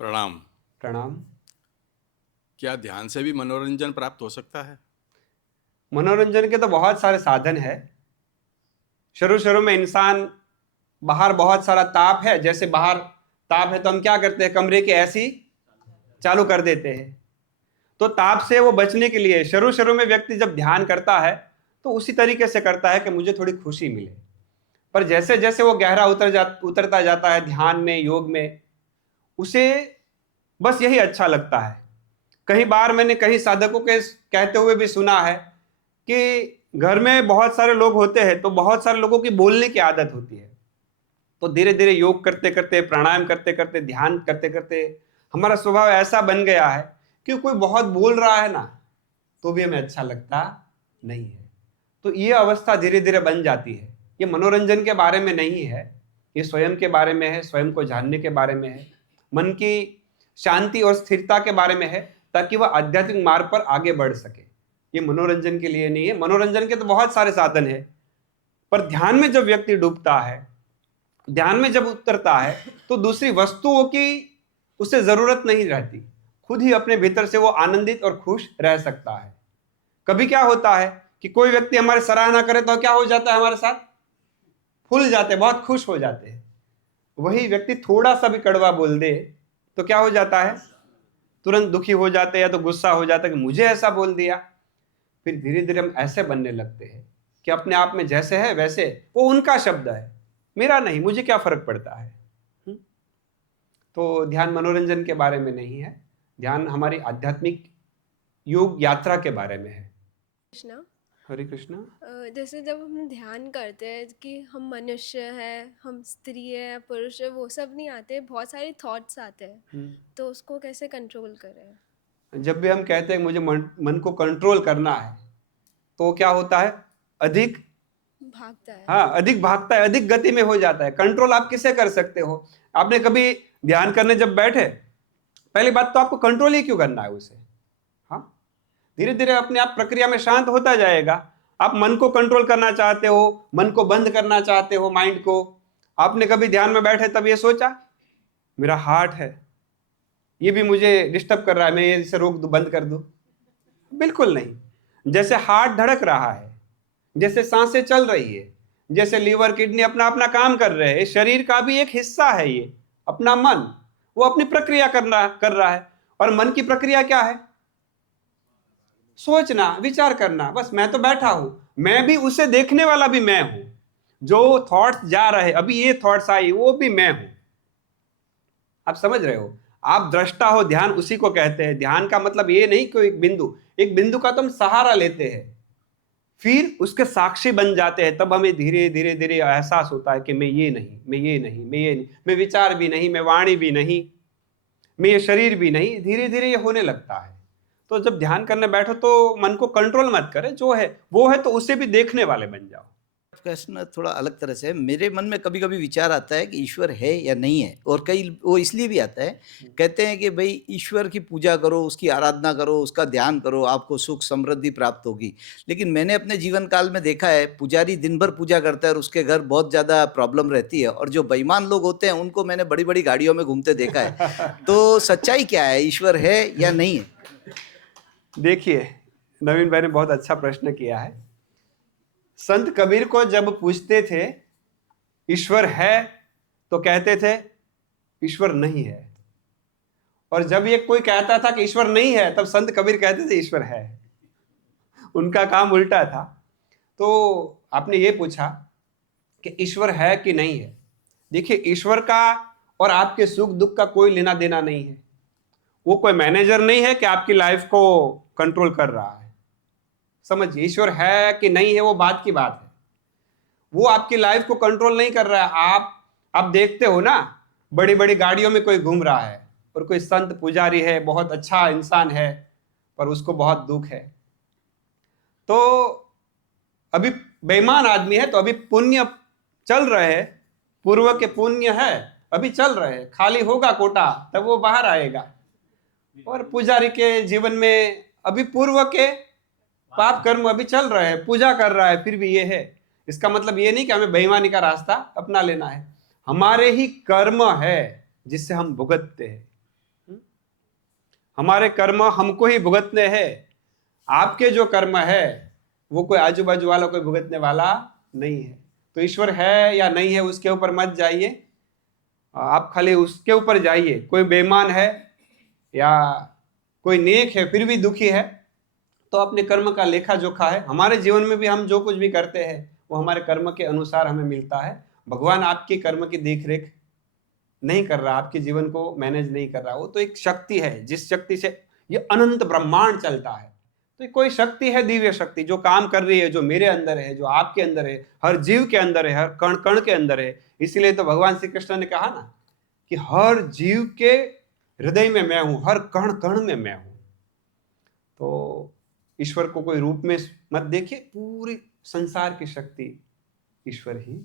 प्रणाम। प्रणाम। क्या ध्यान से भी मनोरंजन प्राप्त हो सकता है? मनोरंजन के तो बहुत सारे साधन है। शुरू शुरू में इंसान बाहर बहुत सारा ताप है, जैसे बाहर ताप है तो हम क्या करते हैं, कमरे की एसी चालू कर देते हैं। तो ताप से वो बचने के लिए शुरू शुरू में व्यक्ति जब ध्यान करता है तो उसी तरीके से करता है कि मुझे थोड़ी खुशी मिले। पर जैसे जैसे वो गहरा उतरता जाता है ध्यान में, योग में, उसे बस यही अच्छा लगता है। कई बार मैंने कई साधकों के कहते हुए भी सुना है कि घर में बहुत सारे लोग होते हैं तो बहुत सारे लोगों की बोलने की आदत होती है। तो धीरे धीरे योग करते करते, प्राणायाम करते करते, ध्यान करते करते हमारा स्वभाव ऐसा बन गया है कि कोई बहुत बोल रहा है ना तो भी हमें अच्छा लगता नहीं है। तो ये अवस्था धीरे धीरे बन जाती है। ये मनोरंजन के बारे में नहीं है, ये स्वयं के बारे में है, स्वयं को जानने के बारे में है, मन की शांति और स्थिरता के बारे में है, ताकि वह आध्यात्मिक मार्ग पर आगे बढ़ सके। ये मनोरंजन के लिए नहीं है। मनोरंजन के तो बहुत सारे साधन है, पर ध्यान में जब व्यक्ति डूबता है, ध्यान में जब उतरता है, तो दूसरी वस्तुओं की उसे जरूरत नहीं रहती। खुद ही अपने भीतर से वो आनंदित और खुश रह सकता है। कभी क्या होता है कि कोई व्यक्ति हमारी सराहना करे तो क्या हो जाता है, हमारे साथ फूल जाते हैं, बहुत खुश हो जाते हैं। वही व्यक्ति थोड़ा सा भी कड़वा बोल दे तो क्या हो जाता है, तुरंत दुखी हो जाते हैं या तो गुस्सा हो जाता है कि मुझे ऐसा बोल दिया। फिर धीरे धीरे हम ऐसे बनने लगते हैं कि अपने आप में जैसे है वैसे, वो उनका शब्द है, मेरा नहीं, मुझे क्या फर्क पड़ता है। तो ध्यान मनोरंजन के बारे में नहीं है, ध्यान हमारी आध्यात्मिक योग यात्रा के बारे में है। कृष्णा। हरे कृष्णा। जैसे जब हम ध्यान करते हैं कि हम मनुष्य हैं, हम स्त्री है, पुरुष है, वो सब नहीं आते, बहुत सारे थॉट्स आते हैं, तो उसको कैसे कंट्रोल करें? जब भी हम कहते हैं मुझे मन को कंट्रोल करना है तो क्या होता है, अधिक भागता है। हाँ, अधिक भागता है, अधिक गति में हो जाता है। कंट्रोल आप किसे कर सकते हो? आपने कभी ध्यान करने जब बैठे, पहली बात तो आपको कंट्रोल ही क्यों करना है उसे? हाँ, धीरे धीरे अपने आप प्रक्रिया में शांत होता जाएगा। आप मन को कंट्रोल करना चाहते हो, मन को बंद करना चाहते हो, माइंड को। आपने कभी ध्यान में बैठे तब ये सोचा मेरा हार्ट है, ये भी मुझे डिस्टर्ब कर रहा है, मैं ये इसे रोक दूं, बंद कर दूं? बिल्कुल नहीं। जैसे हार्ट धड़क रहा है, जैसे सांसें चल रही है, जैसे लीवर किडनी अपना अपना काम कर रहे हैं, शरीर का भी एक हिस्सा है ये अपना मन, वो अपनी प्रक्रिया कर रहा है। और मन की प्रक्रिया क्या है? सोचना, विचार करना। बस मैं तो बैठा हूं, मैं भी उसे देखने वाला भी मैं हूं। जो थॉट्स जा रहे, अभी ये थॉट्स आई, वो भी मैं हूं। आप समझ रहे हो? आप दृष्टा हो, ध्यान उसी को कहते हैं। ध्यान का मतलब ये नहीं कि एक बिंदु का तो हम सहारा लेते हैं, फिर उसके साक्षी बन जाते हैं। तब हमें धीरे धीरे धीरे एहसास होता है कि मैं ये नहीं, मैं ये नहीं, मैं ये नहीं, मैं विचार भी नहीं, मैं वाणी भी नहीं, मैं ये शरीर भी नहीं। धीरे धीरे ये होने लगता है। तो जब ध्यान करने बैठो तो मन को कंट्रोल मत करे, जो है वो है, तो उसे भी देखने वाले बन जाओ। प्रश्न थोड़ा अलग तरह से है। मेरे मन में कभी कभी विचार आता है कि ईश्वर है या नहीं है, और कई वो इसलिए भी आता है, कहते हैं कि भाई ईश्वर की पूजा करो, उसकी आराधना करो, उसका ध्यान करो, आपको सुख समृद्धि प्राप्त होगी। लेकिन मैंने अपने जीवन काल में देखा है, पुजारी दिन भर पूजा करता है और उसके घर बहुत ज़्यादा प्रॉब्लम रहती है, और जो बेईमान लोग होते हैं उनको मैंने बड़ी बड़ी गाड़ियों में घूमते देखा है। तो सच्चाई क्या है, ईश्वर है या नहीं है? देखिए, नवीन भाई ने बहुत अच्छा प्रश्न किया है। संत कबीर को जब पूछते थे ईश्वर है तो कहते थे ईश्वर नहीं है, और जब ये कोई कहता था कि ईश्वर नहीं है तब संत कबीर कहते थे ईश्वर है। उनका काम उल्टा था। तो आपने ये पूछा कि ईश्वर है कि नहीं है। देखिए, ईश्वर का और आपके सुख दुख का कोई लेना देना नहीं है। वो कोई मैनेजर नहीं है कि आपकी लाइफ को कंट्रोल कर रहा है। समझिए, ईश्वर है कि नहीं है वो बात की बात है। वो आपकी लाइफ को कंट्रोल नहीं कर रहा है। आप देखते हो ना, बड़ी बड़ी गाड़ियों में कोई घूम रहा है और कोई संत पुजारी है, बहुत अच्छा इंसान है, पर उसको बहुत दुख है। तो अभी बेईमान आदमी है, तो अभी पुण्य चल रहे हैं, पूर्व के पुण्य है, अभी चल रहे हैं, खाली होगा कोटा तब वो बाहर आएगा। और पुजारी के जीवन में अभी पूर्व के पाप कर्म अभी चल रहे हैं, पूजा कर रहा है, फिर भी ये है। इसका मतलब ये नहीं कि हमें बेईमानी का रास्ता अपना लेना है। हमारे ही कर्म है जिससे हम भुगतते हैं। हमारे कर्म हमको ही भुगतने हैं। आपके जो कर्म है वो कोई आजू बाजू वाला कोई भुगतने वाला नहीं है। तो ईश्वर है या नहीं है उसके ऊपर मत जाइए, आप खाली उसके ऊपर जाइए। कोई बेईमान है या कोई नेक है फिर भी दुखी है, तो अपने कर्म का लेखा जोखा है। हमारे जीवन में भी हम जो कुछ भी करते हैं वो हमारे कर्म के अनुसार हमें मिलता है। भगवान आपके कर्म की देखरेख नहीं कर रहा, आपके जीवन को मैनेज नहीं कर रहा। वो तो एक शक्ति है जिस शक्ति से ये अनंत ब्रह्मांड चलता है। तो कोई शक्ति है, दिव्य शक्ति, जो काम कर रही है, जो मेरे अंदर है, जो आपके अंदर है, हर जीव के अंदर है, हर कण कण के अंदर है। इसीलिए तो भगवान श्री कृष्ण ने कहा ना कि हर जीव के हृदय में मैं हूं, हर कण कण में मैं हूं। तो ईश्वर को कोई रूप में मत देखिए, पूरी संसार की शक्ति ईश्वर ही